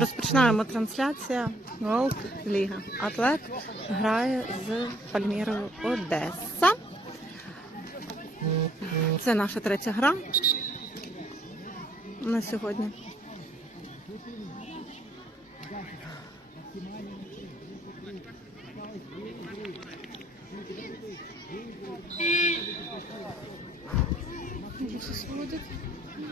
Розпочинаємо трансляція Голд Ліга. Атлет грає з Пальмірою Одеса. Це наша третя гра на сьогодні.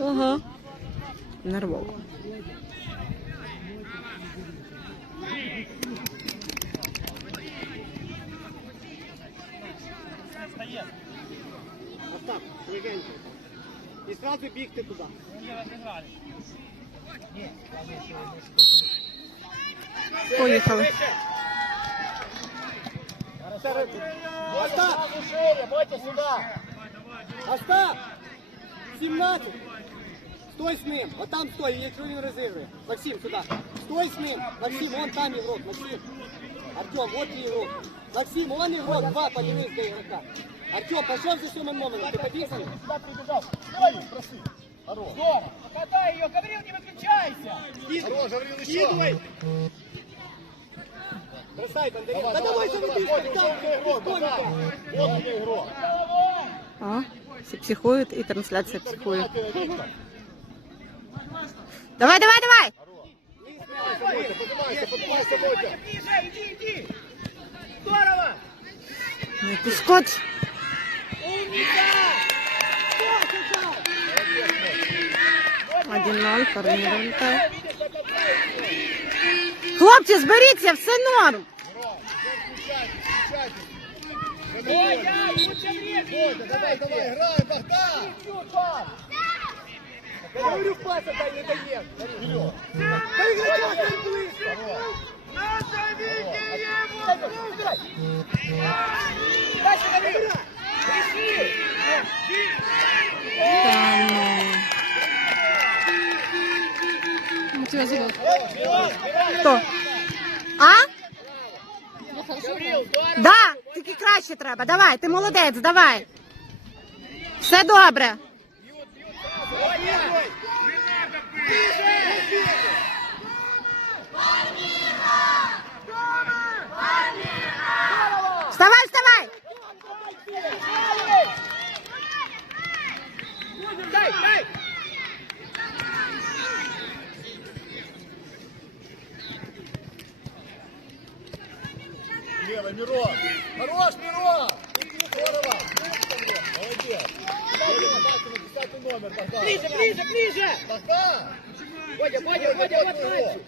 Ага. Нервово. легенько. І сразу бігти туди. Поїхали. Остап! Остап! 17! Стой з ним! Отам стой, якщо він розігрує. Максим, сюди. Стой з ним! Максим, вон там ігрок, Максим. Артем, вот і ігрок. Максим, вон ігрок, два подивись до ігрока. Артем, пошел за сьомим номером, ти побігся? Здорово! Катай ее, Гаврил, не выключайся! Хорош, Гаврил, еще! Скидывай! Бросай, Андрей! Да давай, заводи! Вот тебе игрок. О, всі психують і трансляція психує. Давай, давай, давай! Поднимайся, поднимайся, Мотя. Ближе, иди, иди! Здорово! Ну, ти скотч. Умница! 1-0, Пальміра влітає. Хлопці, зберіться, все норм. Бодя, лучше время! Мотя, давай, давай, играем, Богдан. Я говорю, пас отдай, не даешь! Вперед. Да игрок очень близко! Дальше, Ну. Хто? А? Да, тільки краще треба. Давай, ти молодець, давай. Все добре. Вставай, вставай. Дай, дай! Мирон. Хорош, Мирон. Здорово. Молодец. Десятый номер, Богдан. Ближе, ближе, ближе! Богдан. Бодя, Бодя, вот мальчик!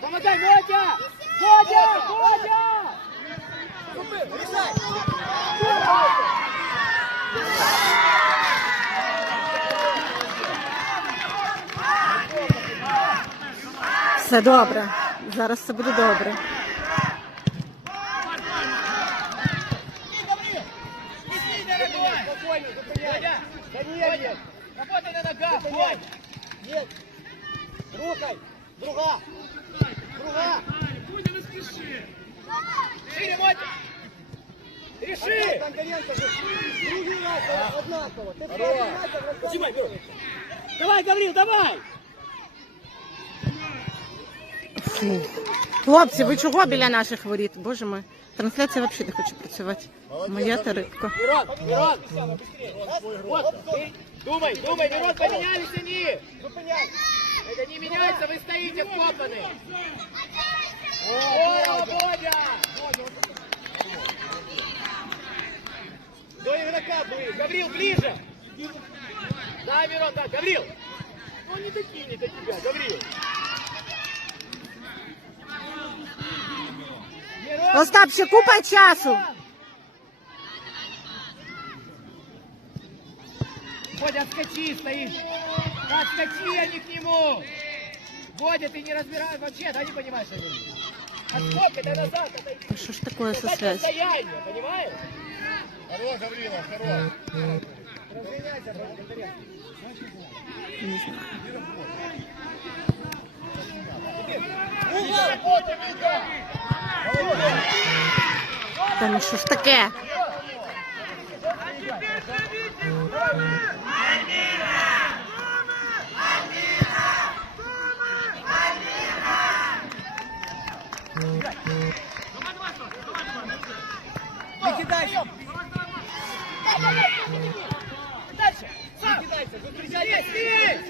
Помогай, Бодя! Бодя, Бодя! Все добре. Зараз все буде добре. Спокойно, зупиняй! Бодя! Да нет, нет! Работай на ногах, Зупиняй! Бодя! Нет! Рухай! Друга! Друга! Шире, Бодя! Реши! Конкуренция же другий раз однаково. Ты Здорово. Снимай, Давай, Гаврил, давай! Фу. Хлопці, ви чого біля наших воріт? Боже мой, трансляція взагалі не хоче працювати. Моя та рибка. Мирон, Мирон! Думай, думай, Мирон, поменялись они! Это не меняется, вы стоите вкопаны! О, Бодя! До игрока ближе! Гаврил, ближе! Да, Мирон, да, Гаврил! Он не докинет до тебя, Гаврил! Мирон, Остап, ще купа часу. Бодя, отскочи, стоишь! Отскочи, а не к нему! Бодя, ты не разбираешь вообще, да не понимаешь, что они? Отскок, это назад, это Та Що ж таке со это связь? расстояние, понимаешь? Хорош, Гаврила, хорош. Разгоняйся, Бодя, Не знаю. Витя, Мотя, Витя. Та ну що ж таке? Дальше. Дальше. Дальше. Дальше. Дальше. Дальше. Дальше.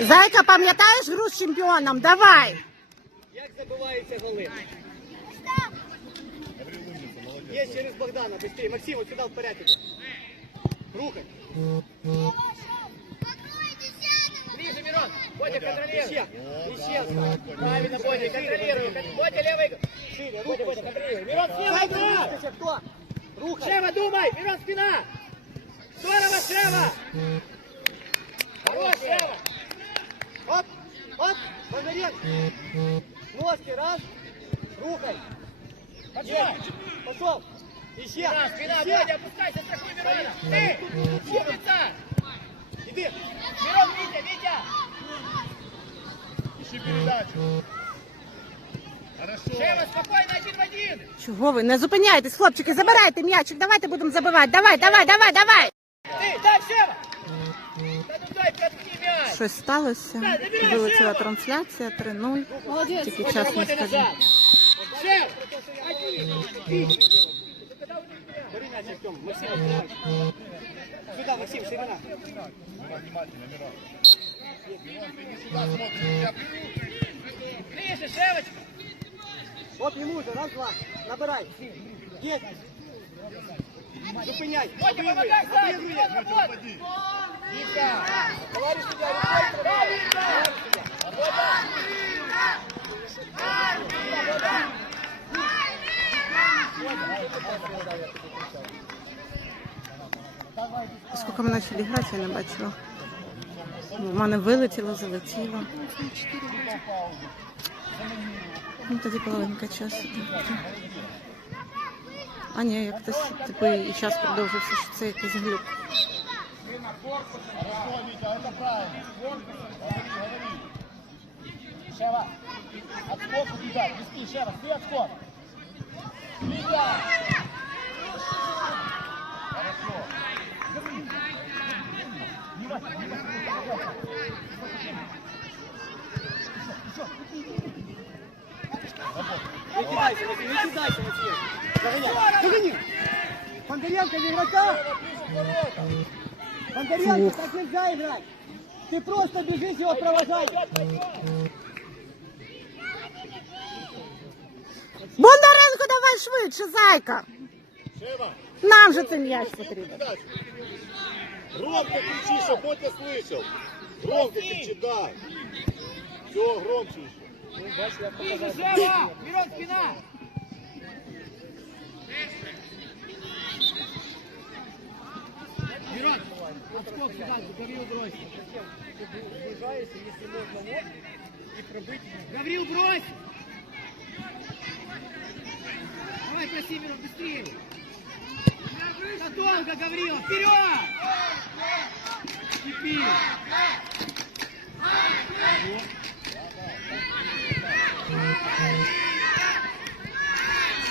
Зайка, пам'ятаєш гру з чемпіоном? Давай! Як забиваються голи? Є через Богдана, быстрее. Максим, вот сюда вперед иди. Рухай. Ближе, Мирон. Бодя, контролируй. Еще. Еще оставь. Правильно, Бодя, контролируй. Бодя, левый. Шире, Бодя, рухай. Бодя, контролируй. Мирон, слева, Зайка, играй. рухайся, кто? Рухай. Шева, думай. Мирон, спина. Здорово, Шева. Хорош, Шева. Оп, оп, Бондаренко. Ножки, раз. Рухай. Поджимай. Пошел. Еще. Спина, спина. Бодя, опускайся, страхуй Мирона. Ты, умница. Иди. Мирон, Витя, Витя. Ищи передачу. Хорошо. Шева, спокойно. Чого ви? Не зупиняйтесь, хлопчики, забирайте м'ячик, давайте будемо забивати. Давай, давай, давай, давай! Ты, так, Шева. Да ну дай, пятки мяч. Щось сталося. Вилетіла трансляція 3-0. Тільки час не Работай скажу. назад. Шева. Один. Бери мяч, Артем. Максим, открывай. Сюда, Максим, ширина. Мирон, внимательно, Мирон. Мирон, ты не сюда смотришь. Я... Ближе, Шевочка. Оп, йому же, раз, два. Набирай. Є. Зупиняй. Обігрує, обігрує. Віка. Товариш туди, рукою тримай. Сколько ми почали грати, я не бачила. У мене вилетіло, залетіло. Ну, тоді половинка часу. А ні, як хтось типу і час продовжився, що це якийсь глюк. Хорошо, Витя, это правильно. Говори, говори. Шева. Отскок убегай. Не спи, Шева. Ты отскок. Кидайся, Максим. Загоняй. Загони. Бондаренко, не игрока. Бондаренко, так нельзя играть. Ты просто бежишь его провожать. Бондаренко, давай швидше, зайка! Нам же цей м'яч потрібен. Громко кричи, чтобы Мотя слышал. Громко кричи, да. Все, громче еще. Ближе, Шева. Мирон, спина. Мирон, отскок сюда, Гаврил брось. Гаврил, брось! Давай, проси, Мирон, быстрее! Да долго, Гаврил, вперед! Теперь!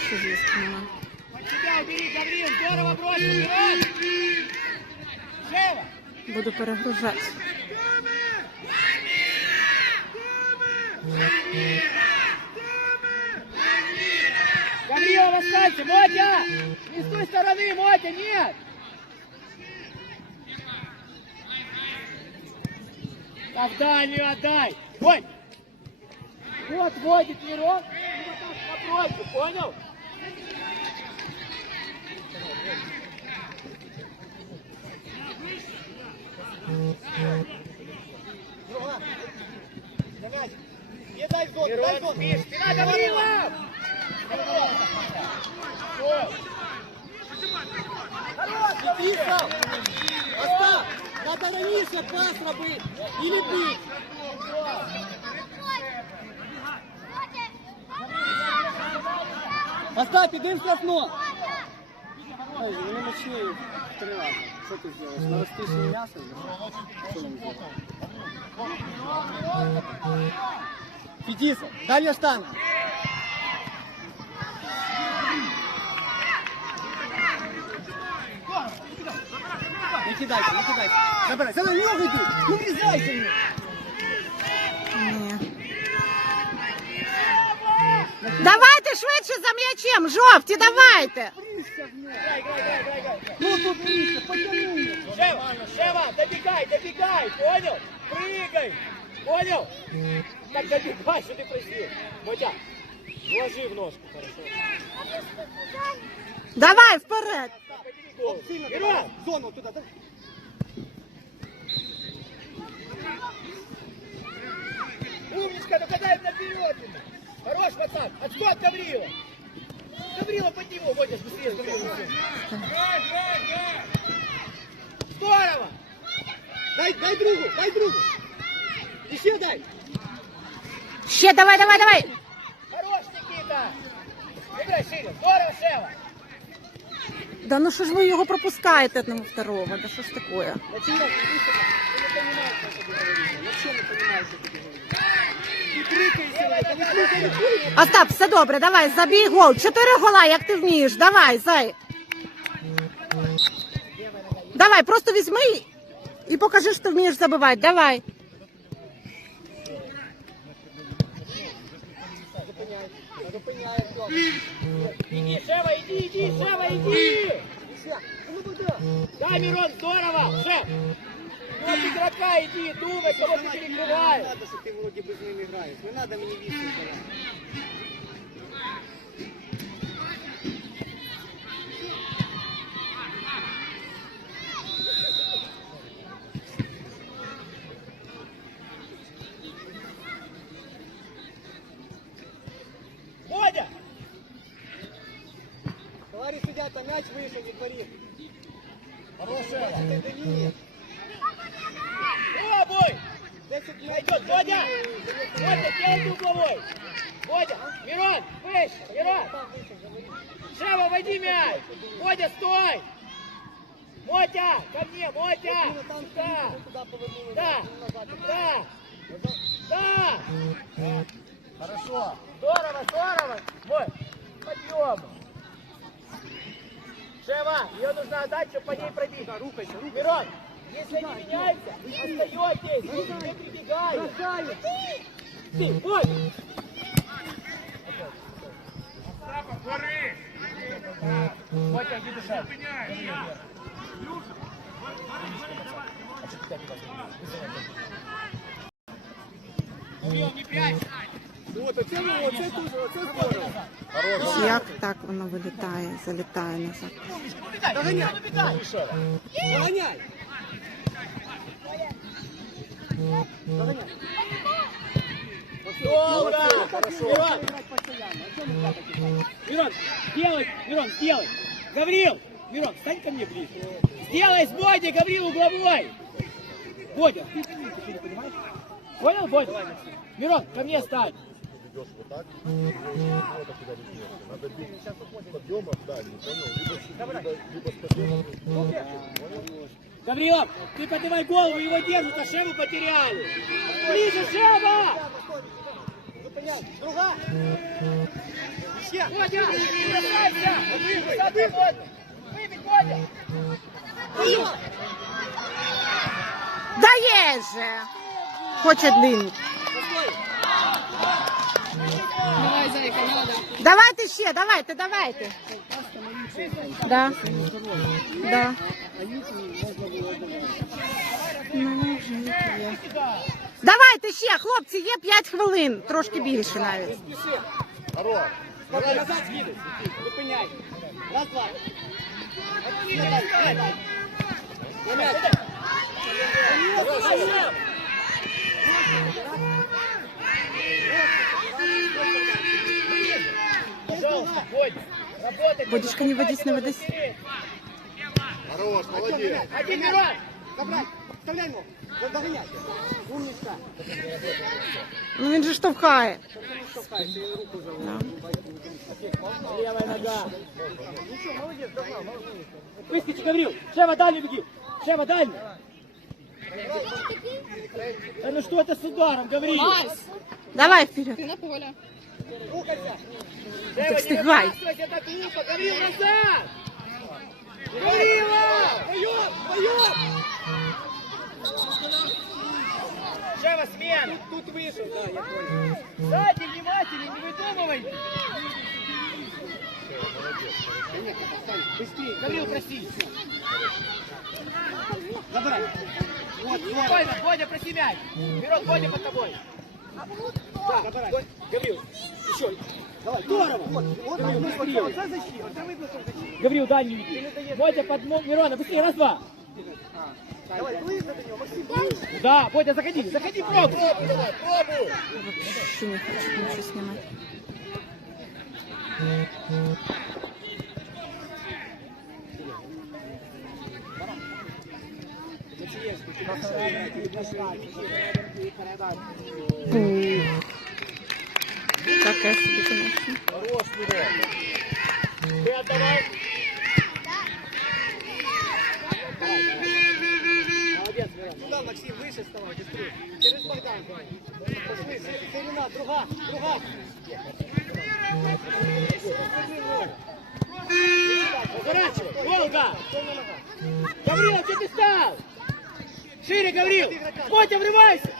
Що ж я спинила? Буду перегружати. Гаврилов, останься! Мотя! Не с той стороны, Мотя, нет! В дальнюю отдай! Ой! Вот водит Мирон, вот так напротив, понял? Друга. На мяч. Не дай в зону, дай в Мирон, зону. спишь, спина Гаврилов! Тихо. Остап. Надо раньше пас робити. Или бить. Остап, іди в штрафну. Ой, вони три раза. Что ты сделаешь? Нарастишь мясо? Что он сделает? Фетисов. Не кидайся, не кидайся. Забирай, забирай, не уходи, не врезайся мне. Давайте швидше за м'ячем, жовті, давайте. Ну тут потягни його. Шева, Шева, добегай, добегай, понял? Прыгай, понял? Так добегай, что ты просил. Мотя, вложи в ножку, хорошо. Давай вперед. Голову. Сильно Мирон, давай, в зону туди. да. умничка, ну катай наперед. Хорош, пацан, отскок Гаврила. Гаврила под него, Мотя, быстрее, Гаврила. Здорово! Дай, дай другу, дай другу. Ще дай. Ще давай, давай, давай. Хорош, Никита! Играй шире, здорово, Шева! Да ну що ж ви його пропускаєте одного второго? Да що ж таке? Вот Серега, иди сюда. Ты не понимаешь, что ты говоришь. Вообще не Остап, все добре, давай, забій гол. Чотири гола, як ти вмієш. Давай, зай. Давай, просто візьми і покажи, що ти вмієш забивати. Давай. Иди, Шева, иди, иди, Шева, иди! Ще. Ну? Да, Мирон, здорово! Шеф! Игрока иди, думай, кого ты Не перекрываешь! надо, что ты вроде бы с ними играешь. Не надо мне висеть. Товарищ судья, там мяч выше, не твори. Хорошая. Выше! Мирон! Шева, войди мяч! Водя, стой! Мотя, ко мне, Мотя! Там Да! Да! Да! Да! Хорошо. Здорово, здорово! Мой, подъем! Шева, ее нужно отдать, чтобы по ней пробить. Да, рукайся, рукайся. Мирон, если они меняются, остаетесь, не. Бросаю. Ты, вот! Як так воно вилітає, залітає назад. Доганяй. Доганяй. Доганяй. Долго! Мирон? Мирон, сделай, Мирон, сделай! Гаврил! Мирон, стань ко мне ближе. Сделай с Бодей, Гаврил, угловой! Бодя, ты не понимаешь? Понял, Бодя? Мирон, ко мне стань! Идешь вот так. Вот так куда везешь. Надо бить с подъема, да, не понял. Либо, с- либо, либо с подъема. Понял? Гаврилов, ты поднимай голову, его держат, а Шеву потеряли! Ближе, Шева! Зупиняй. Друга. Ще. Бодя, бросайся! Выбей, Бодя! Выбей, Бодя! Дає же! Хоч один. Давайте ще, давайте, давайте. Да. Да. Ну, вже є. Давайте ще, хлопці, є 5 хвилин, трошки більше навіть. Спіши. Хорош. Давай назад скидай. Зупиняй. Раз, два. Отсюда дай, дай, дай. На мяч. Пожалуйста, Бодя, работай! Бодюшка, не водись, не водись. Хорош, молодец. Один, Мирон! Забрать. Вставляй ногу. Догоняй. Умничка. Ну він же штовхає. Что ты не штовхаешь, ты руку за Да. Левая нога. Выскочи, Гаврил. Шева, дальний беги. Шева, дальний. Да ну что это с ударом, Гаврил? Давай вперед. Рухайся. Шева, не встигай. выбрасывайся, это глупо. Гаврил, назад. Гаврила! Вдвоем, вдвоем! Шева, смена! Тут вышел, да, я понял. Сзади внимательнее, не выдумывай! Быстрее. Гаврил, проси! Забирай. Вот, вот. Спокойно, Бодя, проси мяч! Мирон, Бодя под тобой! Да, забирай. Гаврил, еще. Давай, здорово. Вот, вот, Гаврил, быстрее. Гаврил, дальний. Бодя под Мирона, быстрее, раз, два! Давай, ближе до него, Максим, ближе. Да, Бодя, заходи, заходи, пробуй! Вообще не хочет ничего снимать. Ух. Такая себе, конечно. Хорош. Ты отдавай! Максим, выше вставай, быстрее. Через Богдан. Пошли, ширина, друга, друга. Разворачивай! Волга! Гаврил, где ты стал? Шире, Гаврил! Бодя, врывайся!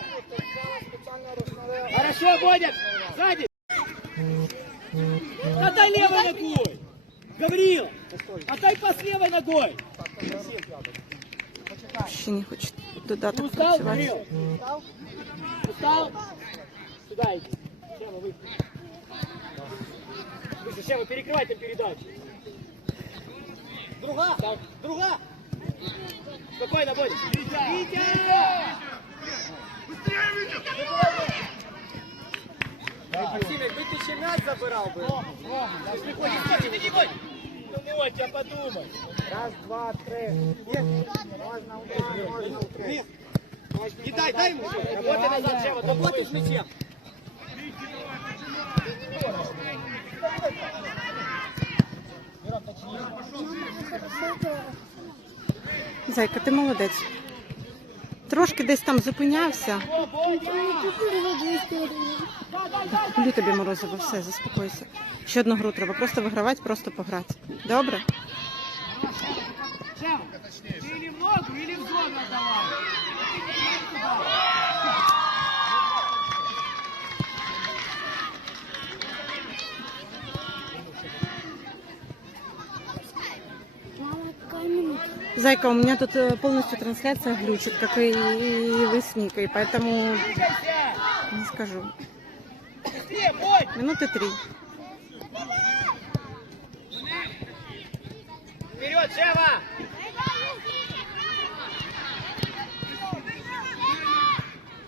Хорошо, Бодя! Сзади! Отдай левой ногой! Гаврил! Отдай пас левой ногой! Вообще не хочет туда Ты так устал, працювати. Сема, выше. Выше, Сема, перекрывай там передачу. Друга, Так. друга. Спокойно, Бодя. Витя! Максим, якби ти ще м'яч забирав би. Приходи, стой, ты не бой! Ну, Мотя, подумай. Раз, два, три. Є. Можна, можна, Ні. Не дай, дай йому. Работай назад, Сема, только Роботи з выше. м'ячем. Зайка, ти молодець. Трошки десь там зупинявся. Люблю тобі морозиво, все, заспокойся. Ще одну гру треба, просто вигравати, просто пограти. Добре? Или в ногу, или в зону отдавай. Зайка, у меня тут э, полностью трансляция глючит, как и, и вы с Никой, поэтому не скажу. Минуты три. Вперед, Сема!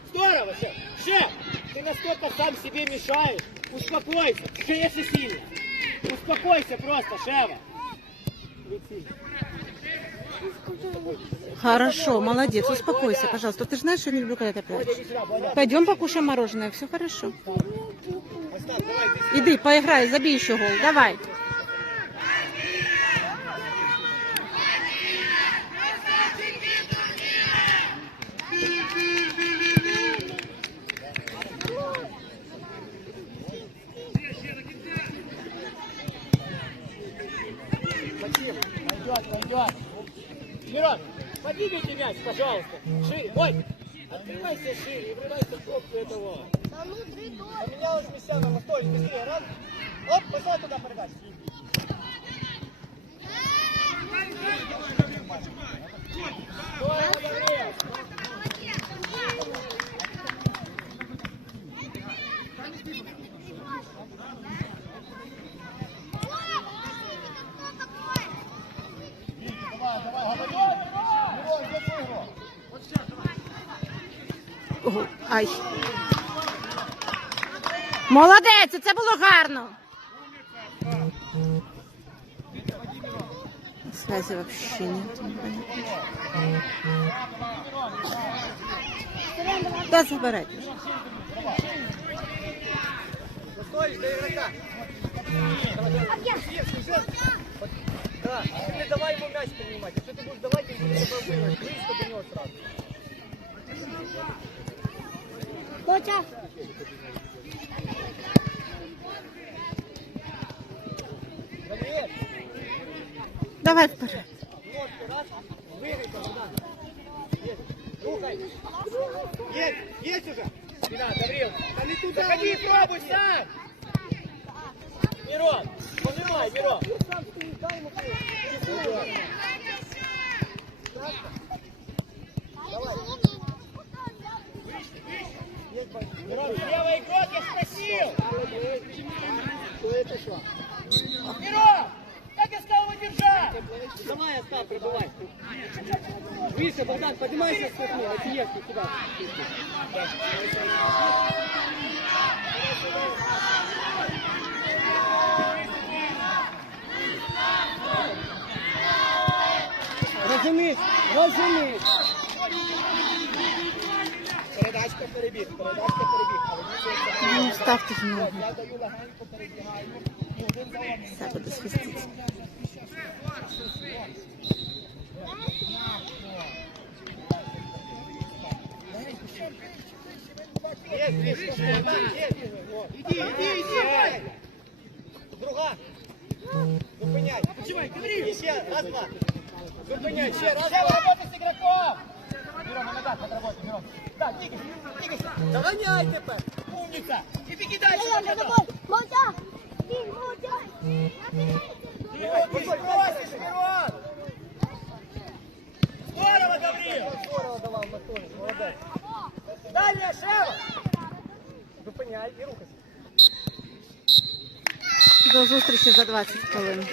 Здорово, Сем! Шеф, ты насколько сам себе мешаешь? Успокойся, конечно сильно. Успокойся просто, Шева. Хорошо, молодец, успокойся, пожалуйста. Ты же знаешь, что я не люблю, когда ты плачешь. Пойдем покушаем мороженое, все хорошо. Иди, поиграй, забей еще гол, давай. Пойдет. Мирон, подвигайте мяч, пожалуйста. Шире, Бодь. Открывайся шире, и врывайся в пробку этого. Поменялось местами, Анатолий, быстрее, раз. Оп, пошла туда передача. Здорово, Ай. Молодець, це було гарно. Связи вообще нет. Да, до игрока. Да, давай ему мяч Давай вперед. Есть, есть уже. Сюда, Гаврил. Да не туда. Заходи, пробуй, сам. Мирон, пожимай, Мирон. Давай. Мирон, левый год я спросил. Кто это шла? Давай, Остап, пробывай. Выше, Богдан, поднимайся с кухни, на пиеску сюда. Розумієш, розумієш. Передачка перебіг, передачка перебіг. Але дивіться, Ну, ставте ж ногу. я даю легенько перебігаю. І один за одним. Все буде свистіти. Есть, есть, есть, есть. Иди, иди, иди. Друга. Зупиняй. Еще раз, два. Зупиняй, еще раз, два. работай с игроком. Мирон, на ногах отработай, Мирон. Да, двигайся, двигайся. Доганяй тепер. Умница. И беги дальше, Мирон. Молча! Ты молча! Мирон, ты же просишь, Мирон. Здорово, Гаврил. Здорово давав Анатолій, молодець. Дальше, Шева. Зупиняй і рухайся. До зустрічі за 20 хвилин.